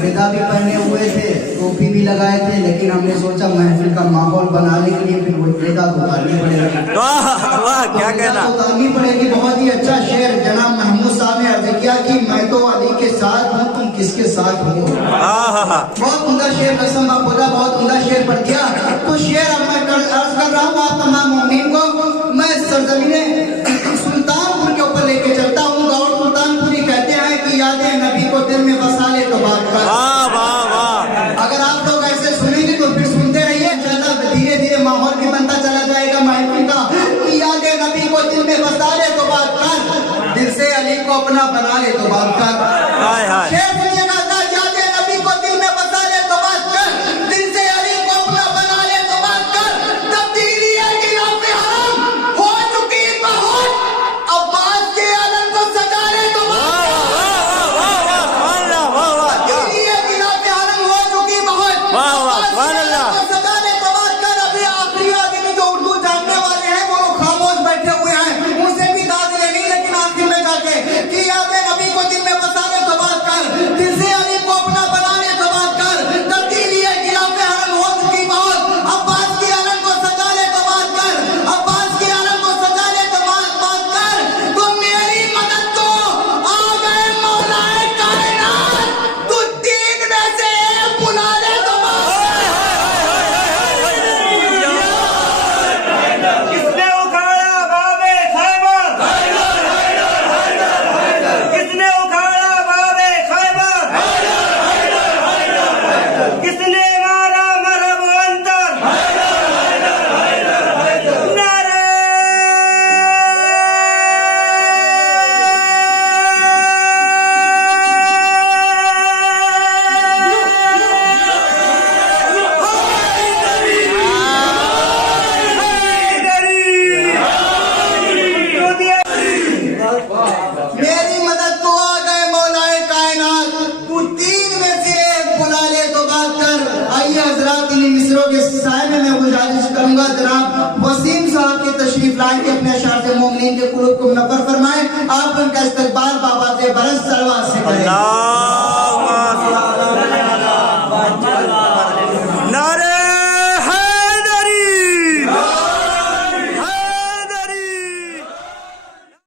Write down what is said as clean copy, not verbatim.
रिदा भी पहने हुए थे, टोपी भी लगाए थे, लेकिन हमने सोचा महफिल का माहौल बनाने के लिए फिर वो रिदा तो उतारनी पड़ेगी। वाह वाह, क्या कहना। उतारनी पड़ेगी। बहुत ही अच्छा शेर जनाब महमूद साहब ने अर्ज किया कि मैं तो अली के साथ हूँ, तुम किसके साथ हो। बहुत उम्दा शेर, कसम आप खुदा बहुत उम्दा शेर पढ़ दिया। तो शेर अब मैं अर्ज कर रहा हूँ आप तमाम मुमिन को, मैं सरजमीने सुल्तानपुर के ऊपर लेके चलता हूँ। गौर सुल्तानपुरी कहते हैं कि यादें नबी को दिल में बसा ले तो बात कर। अगर आप लोग ऐसे सुनेंगे तो फिर सुनते रहिए, धीरे धीरे माहौल भी बनता चला जाएगा महफिल का कि यादें नबी को दिल में बसा ले तो बात कर, दिल से अली को अपना बना ले तो बात कर। शेर सुनिएगा, यादें नबी को दिल में बसा ले तो बात कर, दिल से अली को अपना बना ले तो बात कर। तब्दीली है कि पे हराम हो चुकी बहुत, अब्बास के आलम को सजा ले तो बात कर। तब्दीली है कि पे हराम हो चुकी बहुत, अब्बास को सजा ले तो बात कर। अभी आखिरी आदमी जो उर्दू जानने वाले हैं वो लोग खामोश बैठे हुए हैं, उनसे भी दाद लेनी, लेकिन आखिर में जाके कि यादें नबी को दिल में बसा ले तो बात कर, दिल से अली को अपना बना ले तो बात कर। तब्दीली है खिलाफे हरम हो चुकी बहुत, अब्बास के आलम को सजा ले तो बात कर, अब्बास के आलम को सजा ले तो बात कर। तो मेरी मदद को आ गए मौलाए कायनात, तू तीन में से एक बुला ले तो बात कर। किसने उखाड़ा बाबे खैबर, किसने उखाड़ा बाबे खैबर, किसने मारा मरहब अंतर, नारे मेरी मदद को आ गए मौलाए कायनात, तू तीन में से एक बुला ले तो बात कर। आइए हजरात, इन मिसरों के साय में मैं गुजारिश करूंगा जनाब वसीम साहब की तशरीफ लाए के अपने अशार से मोमिनीन के कुलूब को मुनव्वर फरमाएं। आप उनका इस्तकबाल बाबा से बरस सलवात से करें।